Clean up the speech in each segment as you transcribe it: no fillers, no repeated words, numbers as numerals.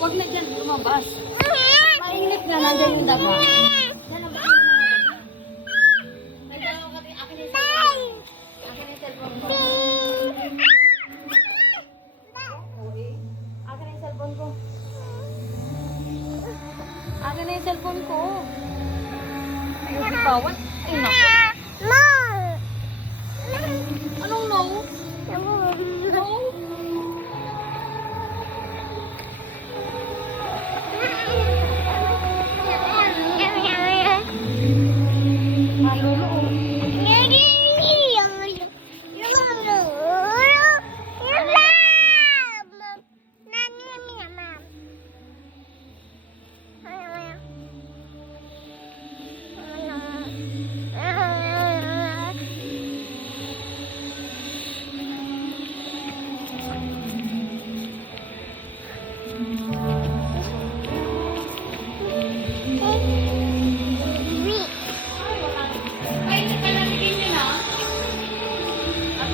Huwag na dyan lumabas. Mainit na, nandiyan yung daba. May dalawa ka din. Akin yung cellphone. Akin yung cellphone ko. Akin yung cellphone ko. Akin na yung cellphone ko. Ayaw, bitawan. Ay, naku. Anong no? No? Malulu.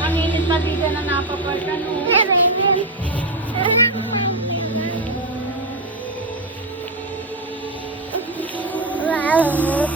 Ang init pa di ka na napaparka no. Wow.